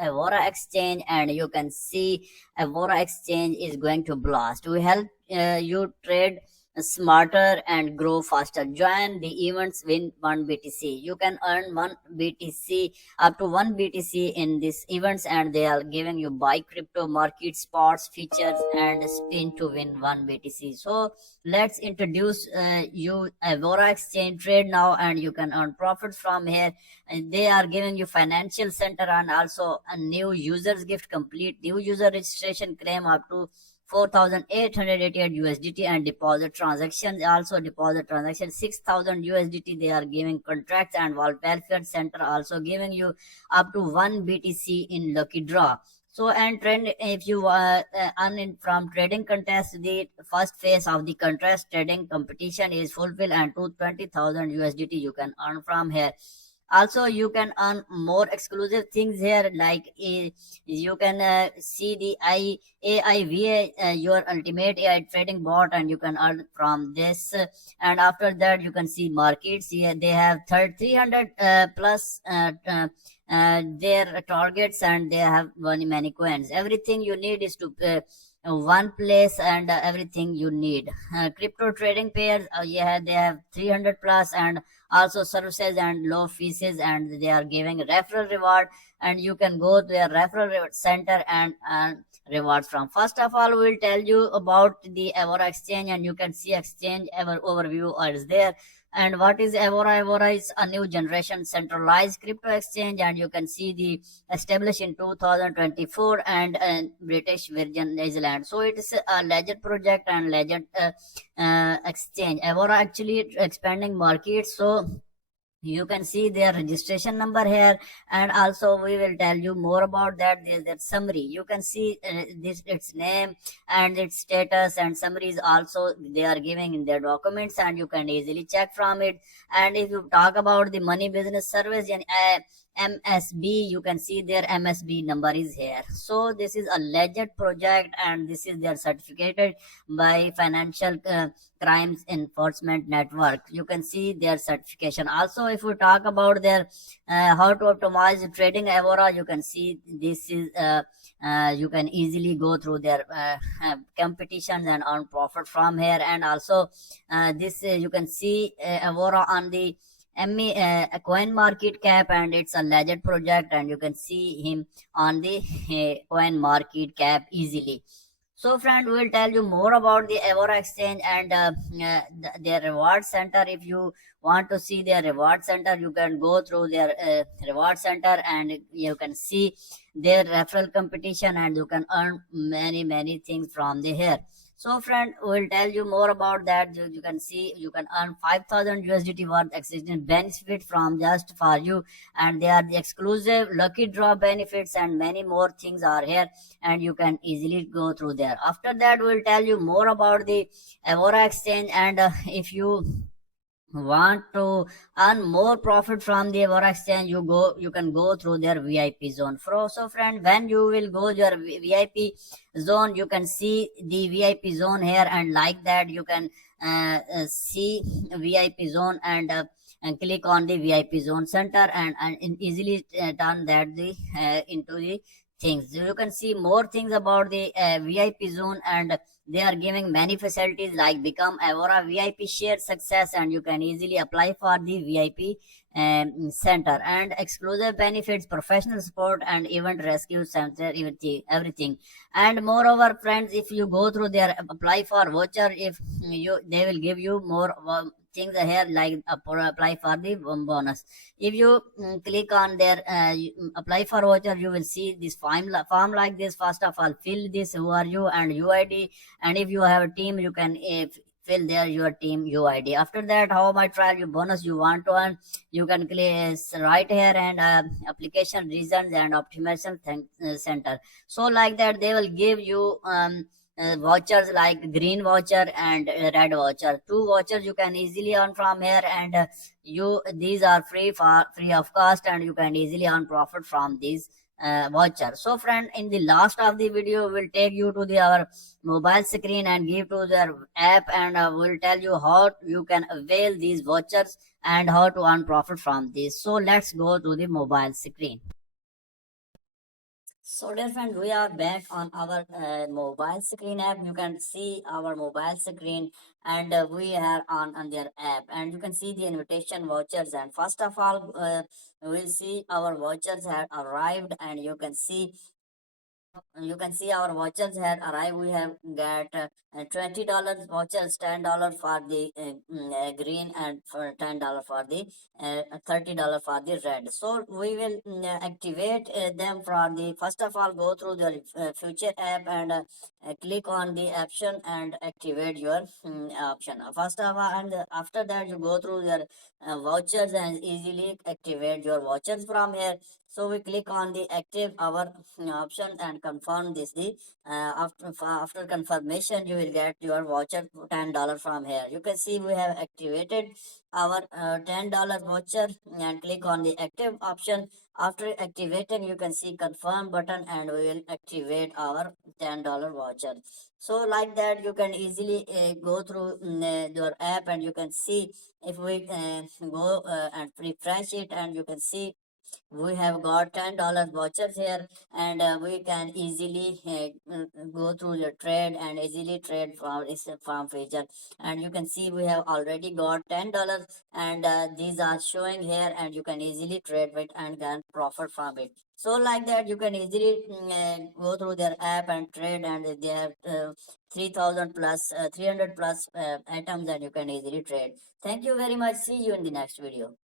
Evora Exchange, and you can see Evora Exchange is going to blast. We help you trade smarter and grow faster. Join the events, win 1 BTC. You can earn 1 BTC, up to 1 BTC in these events, and they are giving you buy crypto, market spots, features, and spin to win 1 BTC. So let's introduce you Evora Exchange. Trade now and you can earn profits from here. And they are giving you financial center and also a new users gift, complete new user registration, claim up to 4,888 USDT, and deposit transactions, also deposit transaction 6,000 USDT. They are giving contracts, and welfare center also giving you up to 1 BTC in lucky draw. So, and trend, if you earn from trading contest, the first phase of the contest trading competition is fulfilled, and to 20,000 USDT you can earn from here. Also you can earn more exclusive things here, like you can see the AIVA, your ultimate AI trading bot, and you can earn from this. And after that you can see markets here. They have 300 plus their targets, and they have many coins. Everything you need is to one place, and everything you need. Crypto trading pairs, yeah, they have 300 plus, and also services and low fees, and they are giving referral reward, and you can go to their referral reward center and rewards from. First of all, we will tell you about the Evora Exchange, and you can see exchange ever overview is there. And what is Evora? Evora is a new generation centralized crypto exchange, and you can see the established in 2024 and British Virgin Islands. So it is a legend project and legend exchange. Evora actually expanding markets. So you can see their registration number here, and also we will tell you more about that. There's that summary. You can see this, its name and its status, and summaries also they are giving in their documents, and you can easily check from it. And if you talk about the money business service and MSB, you can see their MSB number is here. So this is a legend project, and this is their certificated by Financial Crimes Enforcement Network. You can see their certification. Also, if we talk about their how to optimize trading Evora, you can see this is you can easily go through their competitions and earn profit from here. And also this you can see Evora on the coin market cap, and it's a legend project, and you can see him on the coin market cap easily. So friend, we will tell you more about the Evora Exchange and their reward center. If you want to see their reward center, you can go through their reward center, and you can see their referral competition, and you can earn many things from the here. So friend, we'll tell you more about that. You can see you can earn 5,000 USDT worth existing benefit from just for you, and they are the exclusive lucky draw benefits, and many more things are here, and you can easily go through there. After that, we'll tell you more about the Evora Exchange, and if you want to earn more profit from the Evora Exchange, you can go through their VIP zone. So friend, when you will go your VIP zone, you can see the VIP zone here, and like that you can see VIP zone, and click on the VIP zone center, and easily turn that the into the things. You can see more things about the VIP zone, and they are giving many facilities like become Evora VIP share success, and you can easily apply for the VIP center, and exclusive benefits, professional support, and event rescue center, everything. And moreover friends, if you go through their apply for voucher, if you they will give you more things here, like apply for the bonus. If you click on their apply for voucher, you will see this form like this. First of all, fill this who are you and UID, and if you have a team, you can fill there your team UID. After that, how much trial you bonus you want to earn, you can click right here, and application reasons and optimization center. So like that they will give you vouchers like green voucher and red voucher. Two vouchers you can easily earn from here, and you these are free of cost, and you can easily earn profit from these voucher. So friend, in the last of the video, we'll take you to the our mobile screen and give to their app, and we'll tell you how you can avail these vouchers and how to earn profit from this. So let's go to the mobile screen. So dear friend, we are back on our mobile screen app. You can see our mobile screen, and we are on their app, and you can see the invitation vouchers. And first of all, we'll see our vouchers have arrived, and you can see our vouchers had arrived. We have got $20 vouchers, $10 for the green, and for $10 for the $30 for the red. So we will activate them for the first of all. Go through the future app and click on the option and activate your option. First of all, and after that you go through your vouchers and easily activate your vouchers from here. So we click on the active our option and confirm this. The after confirmation, you will get your voucher $10 from here. You can see we have activated our $10 voucher and click on the active option. After activating, you can see confirm button and we will activate our $10 voucher. So like that, you can easily go through your app, and you can see if we go and refresh it, and you can see we have got $10 vouchers here, and we can easily go through the trade and easily trade from this farm feature. And you can see we have already got $10, and these are showing here, and you can easily trade it and get profit from it. So like that, you can easily go through their app and trade, and they have 3000 plus 300 plus items, and you can easily trade. Thank you very much. See you in the next video.